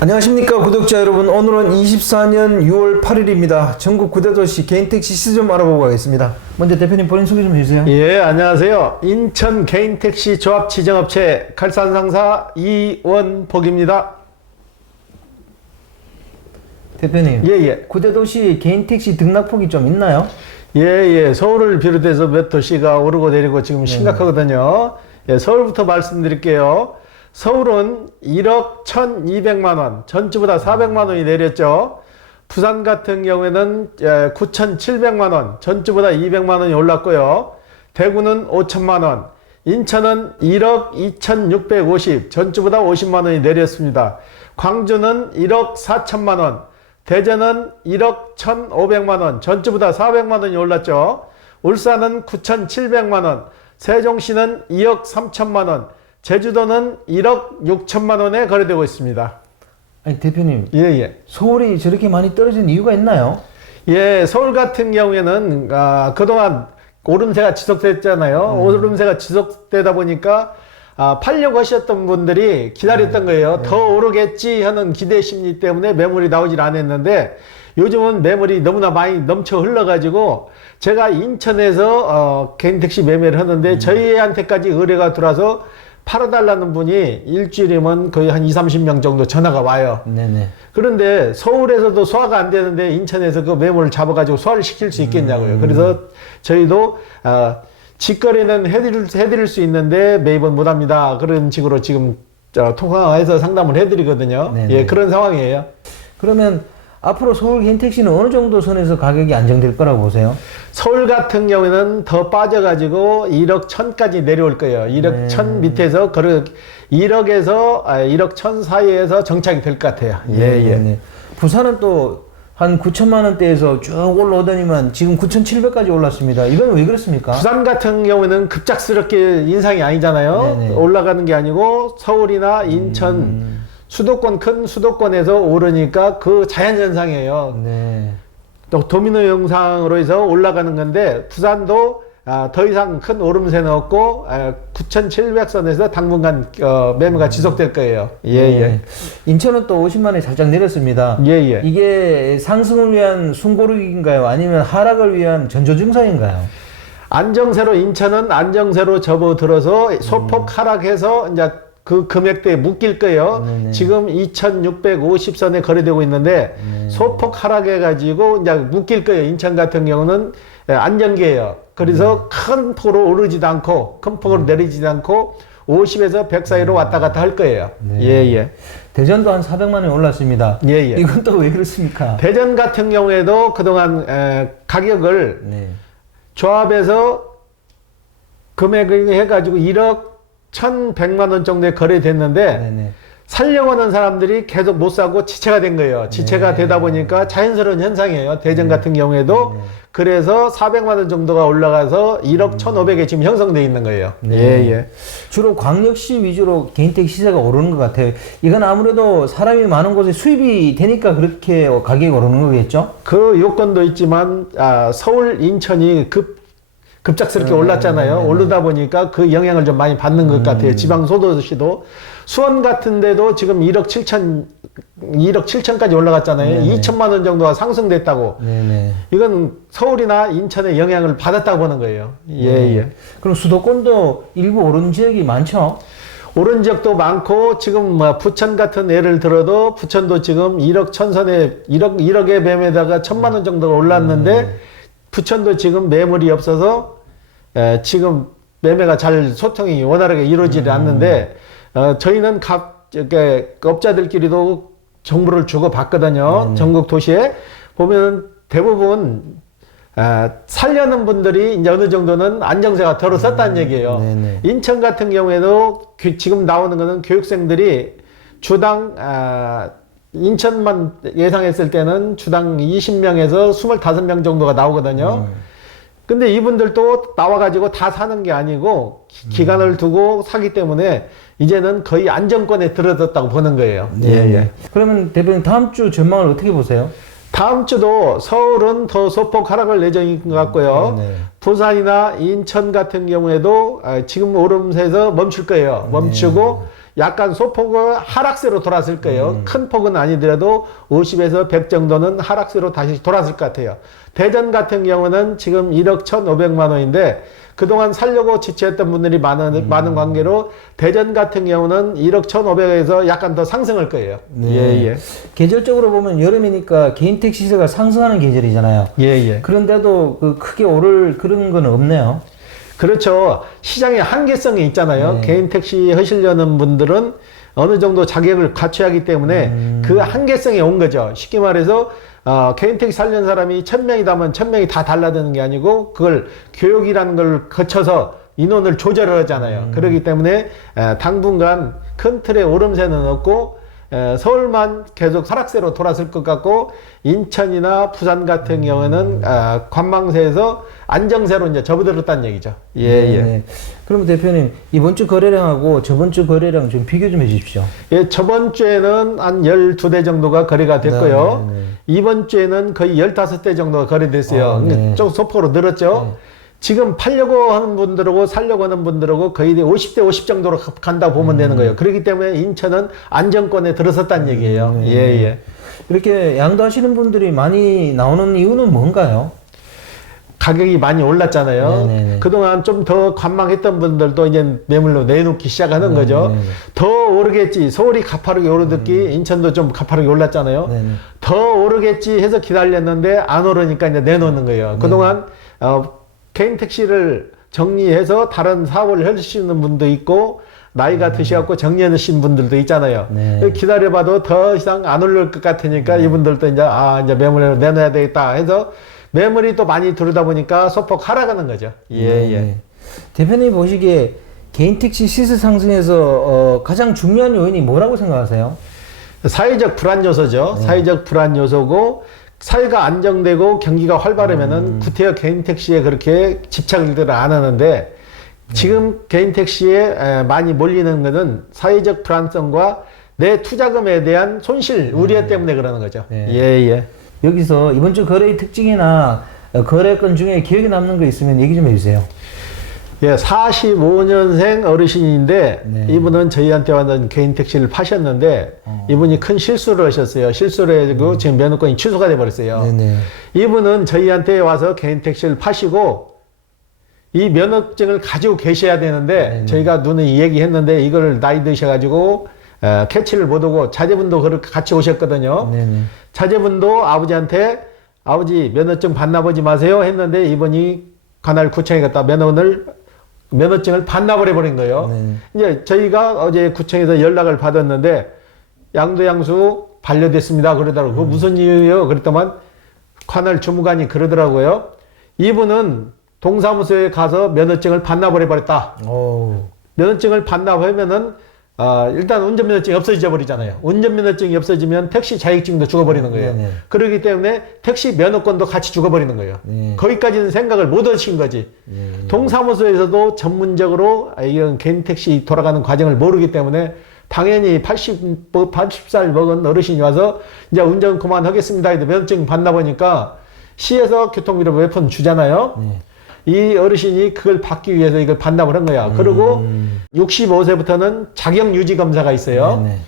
안녕하십니까 구독자 여러분 오늘은 24년 6월 8일입니다 전국 구대도시 개인택시 시좀 알아보고 가겠습니다 먼저 대표님 본인 소개 좀 해주세요 예, 안녕하세요. 인천 개인택시 조합 지정업체 칼산 상사 이원복입니다. 대표님 예, 예. 구대도시 개인택시 등락폭이 좀 있나요? 예, 예. 서울을 비롯해서 몇 도시가 오르고 내리고 지금 심각하거든요. 예, 서울부터 말씀드릴게요. 서울은 1억 1,200만 원, 전주보다 400만 원이 내렸죠. 부산 같은 경우에는 9,700만 원, 전주보다 200만 원이 올랐고요. 대구는 5천만 원, 인천은 1억 2,650, 전주보다 50만 원이 내렸습니다. 광주는 1억 4천만 원, 대전은 1억 1,500만 원, 전주보다 400만 원이 올랐죠. 울산은 9,700만 원, 세종시는 2억 3천만 원, 제주도는 1억 6천만 원에 거래되고 있습니다. 아니 대표님 예, 예. 서울이 저렇게 많이 떨어진 이유가 있나요? 예, 서울 같은 경우에는 아, 그동안 오름세가 지속됐잖아요. 오름세가 지속되다 보니까 아, 팔려고 하셨던 분들이 기다렸던 거예요. 더 오르겠지 하는 기대 심리 때문에 매물이 나오질 않았는데 요즘은 매물이 너무나 많이 넘쳐 흘러가지고 제가 인천에서 어, 개인 택시 매매를 하는데 저희한테까지 의뢰가 들어와서 팔아달라는 분이 일주일이면 거의 한 2, 30명 정도 전화가 와요. 네네 그런데 서울에서도 소화가 안 되는데 인천에서 그 매물을 잡아가지고 소화를 시킬 수 있겠냐고요. 그래서 저희도 아, 직거래는 해드릴, 해드릴 수 있는데 매입은 못 합니다. 그런 식으로 지금 저, 통화해서 상담을 해드리거든요. 네네. 예, 그런 상황이에요. 그러면 앞으로 서울 개인택시는 어느 정도 선에서 가격이 안정될 거라고 보세요? 서울 같은 경우에는 더 빠져가지고 1억 천까지 내려올 거예요. 1억 네. 천 밑에서 그러 1억에서 아, 1억 천 사이에서 정착이 될 것 같아요. 예, 예. 네네. 부산은 또 한 9천만 원대에서 쭉 올라오더니만 지금 9,700까지 올랐습니다. 이건 왜 그렇습니까? 부산 같은 경우에는 급작스럽게 인상이 아니잖아요. 네네. 올라가는 게 아니고 서울이나 인천 음. 수도권 큰 수도권에서 오르니까 그 자연 현상이에요. 네. 또 도미노 영상으로 해서 올라가는 건데 부산도 아, 더 이상 큰 오름세는 없고 아, 9,700선에서 당분간 어, 매매가 지속될 거예요. 예, 예. 네. 인천은 또 50만 원이 살짝 내렸습니다. 예, 예. 이게 상승을 위한 숨고르기인가요? 아니면 하락을 위한 전조 증상인가요? 안정세로 인천은 안정세로 접어들어서 소폭 하락해서 이제 그 금액대에 묶일 거예요. 네네. 지금 2,650선에 거래되고 있는데 소폭 하락해 가지고 이제 묶일 거예요. 인천 같은 경우는 예, 안정기예요. 그래서 큰 폭으로 오르지도 않고 큰 폭으로 내리지도 않고 50에서 100 사이로 왔다 갔다 할 거예요. 네. 예, 예. 대전도 한 400만 원이 올랐습니다. 예, 예. 이건 또 왜 그렇습니까? 대전 같은 경우에도 그동안 에, 가격을 네. 조합에서 금액을 해가지고 1억 1,100만 원 정도에 거래됐는데 네네. 살려고 하는 사람들이 계속 못 사고 지체가 된 거예요. 지체가 네. 되다 보니까 자연스러운 현상이에요. 대전 같은 경우에도 네. 그래서 400만 원 정도가 올라가서 1억 1,500에 지금 형성돼 있는 거예요. 네. 예, 예. 주로 광역시 위주로 개인택 시세가 오르는 것 같아요. 이건 아무래도 사람이 많은 곳에 수입이 되니까 그렇게 가격이 오르는 거겠죠? 그 요건도 있지만 아, 서울, 인천이 급 급작스럽게 네, 올랐잖아요. 네. 오르다 보니까 그 영향을 좀 많이 받는 음. 것 같아요. 지방 소도시도 수원 같은 데도 지금 1억 7천 1억 7천까지 올라갔잖아요. 네, 네. 2천만 원 정도가 상승됐다고. 네네. 이건 서울이나 인천의 영향을 받았다고 보는 거예요. 예, 네. 예. 그럼 수도권도 일부 오른 지역이 많죠? 오른 지역도 많고 지금 뭐 부천 같은 예를 들어도 부천도 지금 1억 천선에 1억 1억의 매매다가 천만 원 정도가 올랐는데 음. 부천도 지금 매물이 없어서 에, 지금 매매가 잘 소통이 원활하게 이루어지지 않는데 어, 저희는 각 이렇게 업자들끼리도 정보를 주고 받거든요. 네네. 전국 도시에 보면 대부분 아, 살려는 분들이 이제 어느 정도는 안정세가 들어섰다는 얘기예요. 네네. 인천 같은 경우에도 교- 지금 나오는 거는 교육생들이 주당 아, 인천만 예상했을 때는 주당 20명에서 25명 정도가 나오거든요. 근데 이분들도 나와가지고 다 사는 게 아니고 기- 기간을 두고 사기 때문에 이제는 거의 안정권에 들어섰다고 보는 거예요. 네. 그러면 대표님 다음 주 전망을 어떻게 보세요? 다음 주도 서울은 더 소폭 하락을 예정인 것 같고요. 네. 부산이나 인천 같은 경우에도 아, 지금 오름세에서 멈출 거예요. 멈추고 약간 소폭은 하락세로 돌았을 거예요. 큰 폭은 아니더라도 50에서 100 정도는 하락세로 다시 돌았을 것 같아요. 대전 같은 경우는 지금 1억 1,500만 원인데 그동안 살려고 지체했던 분들이 많은, 많은 관계로 대전 같은 경우는 1억 1,500에서 약간 더 상승할 거예요. 네. 예, 예. 계절적으로 보면 여름이니까 개인 택시 시세가 상승하는 계절이잖아요. 예, 예. 그런데도 그 크게 오를 그런 건 없네요. 그렇죠. 시장에 한계성이 있잖아요. 네. 개인 택시 하시려는 분들은 어느 정도 자격을 갖춰야 하기 때문에 음. 그 한계성이 온 거죠. 쉽게 말해서 어, 개인 택시 살려는 사람이 천 명이다면 천 명이 다 달라드는 게 아니고 그걸 교육이라는 걸 거쳐서 인원을 조절을 하잖아요. 음. 그렇기 때문에 에, 당분간 큰 틀의 오름세는 없고 에, 서울만 계속 하락세로 돌았을 것 같고 인천이나 부산 음. 같은 경우는 아, 관망세에서 안정세로 이제 접어들었다는 얘기죠. 예, 예. 네. 그러면 대표님 이번 주 거래량하고 저번 주 거래량 좀 비교 좀 해주십시오. 예, 저번 주에는 한 12대 정도가 거래가 됐고요. 네, 네, 네. 이번 주에는 거의 15대 정도가 거래됐어요. 아, 네. 좀 소폭으로 늘었죠. 지금 팔려고 하는 분들하고 살려고 하는 분들하고 거의 50대 50 정도로 가- 간다 보면 되는 거예요. 그렇기 때문에 인천은 안정권에 들어섰다는 얘기예요. 네. 예, 예. 이렇게 양도하시는 분들이 많이 나오는 이유는 뭔가요? 가격이 많이 올랐잖아요. 네네네. 그동안 좀 더 관망했던 분들도 이제 매물로 내놓기 시작하는 거죠. 네네네. 더 오르겠지. 서울이 가파르게 오르듯이 인천도 좀 가파르게 올랐잖아요. 음. 네네. 더 오르겠지 해서 기다렸는데 안 오르니까 이제 내놓는 거예요. 네. 그동안 어, 개인 택시를 정리해서 다른 사업을 하시는 분도 있고 나이가 드셔갖고 정리하신 분들도 있잖아요. 음. 네. 기다려봐도 더 이상 안 오를 것 같으니까 이분들도 이제 아 이제 매물을 내놔야 되겠다 해서 매물이 또 많이 들어다 보니까 소폭 하락하는 거죠. 예 네, 예. 네. 대표님 보시기에 개인 택시 시세 상승에서 어, 가장 중요한 요인이 뭐라고 생각하세요? 사회적 불안 요소죠. 네. 사회적 불안 요소고 사회가 안정되고 경기가 활발하면은 음. 구태여 개인 택시에 그렇게 집착을 안 하는데 지금 개인 택시에 에, 많이 몰리는 것은 사회적 불안성과 내 투자금에 대한 손실 우려 때문에 그러는 거죠. 네. 예 예. 여기서 이번 주 거래의 특징이나 어, 거래건 중에 기억에 남는 거 있으면 얘기 좀 해주세요. 예, 45년생 어르신인데 네. 이분은 저희한테 와는 개인 택시를 파셨는데 어. 이분이 큰 실수를 하셨어요. 실수를 해가지고 지금 면허권이 취소가 돼 버렸어요. 음. 네네. 이분은 저희한테 와서 개인 택시를 파시고 이 면허증을 가지고 계셔야 되는데 네네. 저희가 눈에 얘기했는데 이걸 나이 드셔가지고 어, 캐치를 못하고 자제분도 그렇게 같이 오셨거든요. 네네. 자제분도 아버지한테 아버지 면허증 반납하지 마세요 했는데 이분이 관할 구청에 갔다 면허를 면허증을 반납을 해버린 거예요. 네. 이제 저희가 어제 구청에서 연락을 받았는데 양도양수 반려됐습니다. 그러더라고요. 그거 무슨 이유예요? 그랬더만 관할 주무관이 그러더라고요. 이분은 동사무소에 가서 면허증을 반납을 해버렸다. 오. 면허증을 반납하면은 어, 일단 운전면허증이 없어져 버리잖아요. 운전면허증이 없어지면 택시 자격증도 죽어버리는 거예요. 네네. 그렇기 때문에 택시 면허권도 같이 죽어버리는 거예요. 네. 거기까지는 생각을 못 하신 거지. 예. 동사무소에서도 전문적으로 이런 개인 택시 돌아가는 과정을 모르기 때문에 당연히 80, 80살 먹은 어르신이 와서 이제 운전 그만하겠습니다. 해도 면허증 반납하니까 시에서 교통비를 몇 푼 주잖아요. 네. 이 어르신이 그걸 받기 위해서 이걸 반납을 한 거야. 그리고 음. 65세부터는 자격 유지 검사가 있어요. 네네.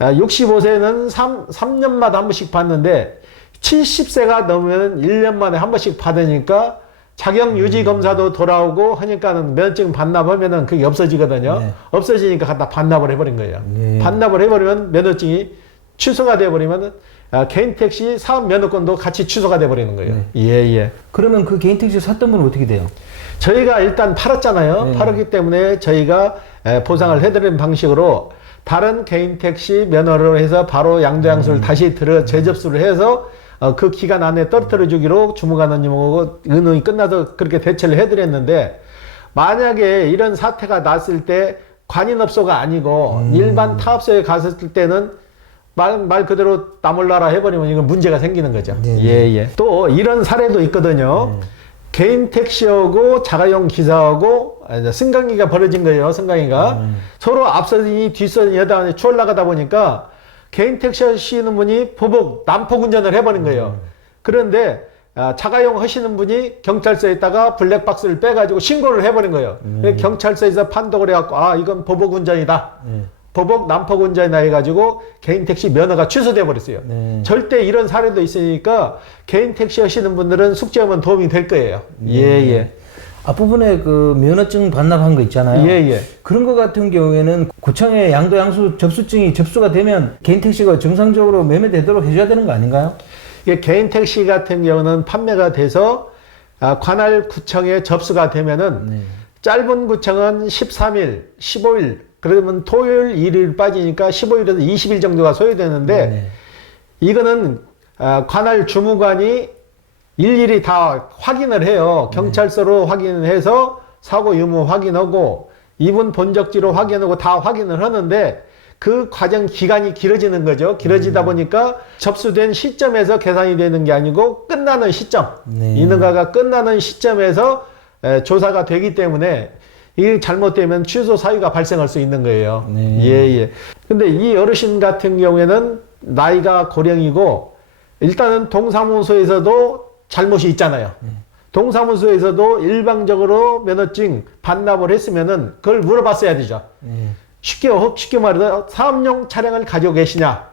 아, 65세는 3, 3년마다 한 번씩 받는데 70세가 넘으면 1년 만에 한 번씩 받으니까 자격 유지 검사도 돌아오고 하니까는 면허증 반납하면은 그게 없어지거든요. 네. 없어지니까 갖다 반납을 해버린 거예요. 네. 반납을 해버리면 면허증이 취소가 돼버리면 아, 개인 택시 사업 면허권도 같이 취소가 돼버리는 거예요. 네. 예, 예. 그러면 그 개인 택시 샀던 분은 어떻게 돼요? 저희가 일단 팔았잖아요. 네. 팔았기 때문에 저희가 에, 보상을 해드리는 방식으로 다른 개인 택시 면허로 해서 바로 양도양수를 음. 다시 들어 재접수를 해서 어, 그 기간 안에 떨어뜨려 주기로 주무관원님하고 의논이 끝나서 그렇게 대처를 해드렸는데 만약에 이런 사태가 났을 때 관인업소가 아니고 음. 일반 타업소에 갔을 때는 말, 말 그대로 나몰라라 해버리면 이건 문제가 생기는 거죠. 네네. 예, 예. 또 이런 사례도 있거든요. 네. 개인 택시하고 자가용 기사하고 이제 승강기가 벌어진 거예요. 승강기가 음. 서로 앞선이 뒷선이 여다 추월 나가다 보니까 개인 택시 하시는 분이 보복 난폭 운전을 해버린 거예요. 음. 그런데 아, 자가용 하시는 분이 경찰서에다가 블랙박스를 빼가지고 신고를 해버린 거예요. 음. 경찰서에서 판독을 해갖고 아 이건 보복 운전이다. 네. 보복 난폭 운전이나 해 가지고 개인 택시 면허가 취소돼 버렸어요. 네. 절대 이런 사례도 있으니까 개인 택시 하시는 분들은 숙제하면 도움이 될 거예요. 네. 예, 예. 앞부분에 그 면허증 반납한 거 있잖아요. 예, 예. 그런 거 같은 경우에는 구청에 양도 양수 접수증이 접수가 되면 개인 택시가 정상적으로 매매되도록 해줘야 되는 거 아닌가요? 이게 개인 택시 같은 경우는 판매가 돼서 아, 관할 구청에 접수가 되면은 네. 짧은 구청은 13일, 15일, 그러면 토요일, 일요일 빠지니까 15일에서 20일 정도가 소요되는데 네. 이거는 아, 관할 주무관이 일일이 다 확인을 해요. 경찰서로 확인해서 사고 유무 확인하고 이분 본적지로 확인하고 다 확인을 하는데 그 과정 기간이 길어지는 거죠. 길어지다 보니까 접수된 시점에서 계산이 되는 게 아니고 끝나는 시점, 네. 인허가가 끝나는 시점에서 에, 조사가 되기 때문에 이게 잘못되면 취소 사유가 발생할 수 있는 거예요. 네. 예, 예. 근데 이 어르신 같은 경우에는 나이가 고령이고 일단은 동사무소에서도 잘못이 있잖아요. 동사무소에서도 일방적으로 면허증 반납을 했으면은 그걸 물어봤어야 되죠. 네. 쉽게 어, 쉽게 말해서 사업용 차량을 가지고 계시냐?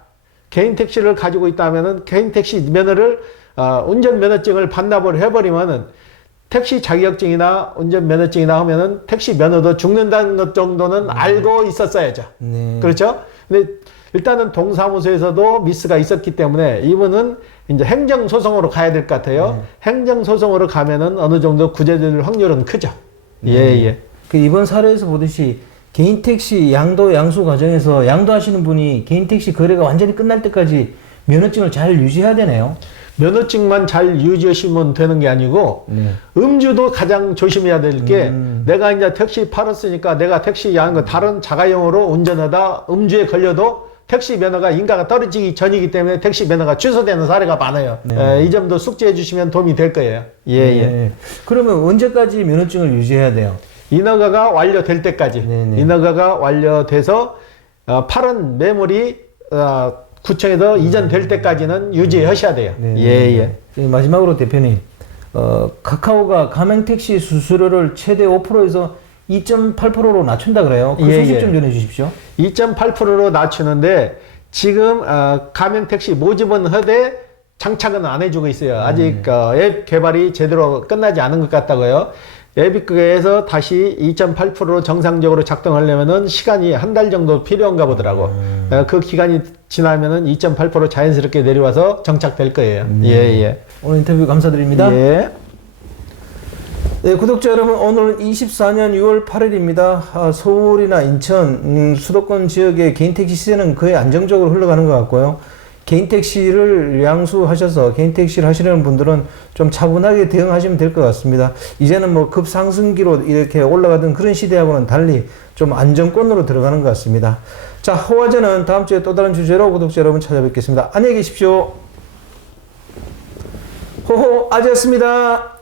개인 택시를 가지고 있다면은 개인 택시 면허를 어, 운전 면허증을 반납을 해버리면은 택시 자격증이나 운전 면허증이나 하면은 택시 면허도 죽는다는 것 정도는 알고 있었어야죠. 네. 그렇죠? 근데 일단은 동사무소에서도 미스가 있었기 때문에 이분은 이제 행정소송으로 가야 될 것 같아요. 행정소송으로 가면은 어느 정도 구제될 확률은 크죠. 예, 예. 그 이번 사례에서 보듯이 개인 택시 양도 양수 과정에서 양도하시는 분이 개인 택시 거래가 완전히 끝날 때까지 면허증을 잘 유지해야 되네요. 면허증만 잘 유지하시면 되는 게 아니고 네. 음주도 가장 조심해야 될게 음. 내가 이제 택시 팔았으니까 내가 택시 양거 다른 자가용으로 운전하다 음주에 걸려도 택시 면허가 인가가 떨어지기 전이기 때문에 택시 면허가 취소되는 사례가 많아요. 네. 에, 이 점도 숙지해 주시면 도움이 될 거예요. 예, 예. 네. 그러면 언제까지 면허증을 유지해야 돼요? 인허가가 완료될 때까지 네 네. 인허가가 완료돼서 어, 팔은 매물이 어, 구청에서 이전될 때까지는 유지하셔야 돼요. 네. 예, 예. 그 마지막으로 대표님, 어, 카카오가 가맹 택시 수수료를 최대 5%에서 2.8%로 낮춘다 그래요. 그 예, 소식 예. 좀 전해 주십시오. 2.8%로 낮추는데 지금 어, 가맹 택시 모집은 하되 장착은 안 해주고 있어요. 아직 어, 앱 개발이 제대로 끝나지 않은 것 같다고요. 앱에서 다시 2.8%로 정상적으로 작동하려면은 시간이 한 달 정도 필요한가 보더라고. 어, 그 기간이 지나면은 2.8% 자연스럽게 내려와서 정착될 거예요. 예, 예. 오늘 인터뷰 감사드립니다. 예. 네, 구독자 여러분, 오늘은 24년 6월 8일입니다. 아, 서울이나 인천, 음, 수도권 지역의 개인 택시 시세는 거의 안정적으로 흘러가는 것 같고요. 개인 택시를 양수하셔서 개인 택시를 하시려는 분들은 좀 차분하게 대응하시면 될 것 같습니다. 이제는 뭐 급상승기로 이렇게 올라가던 그런 시대하고는 달리 좀 안정권으로 들어가는 것 같습니다. 자, 호화제는 다음 주에 또 다른 주제로 구독자 여러분 찾아뵙겠습니다. 안녕히 계십시오. 호호 아재였습니다.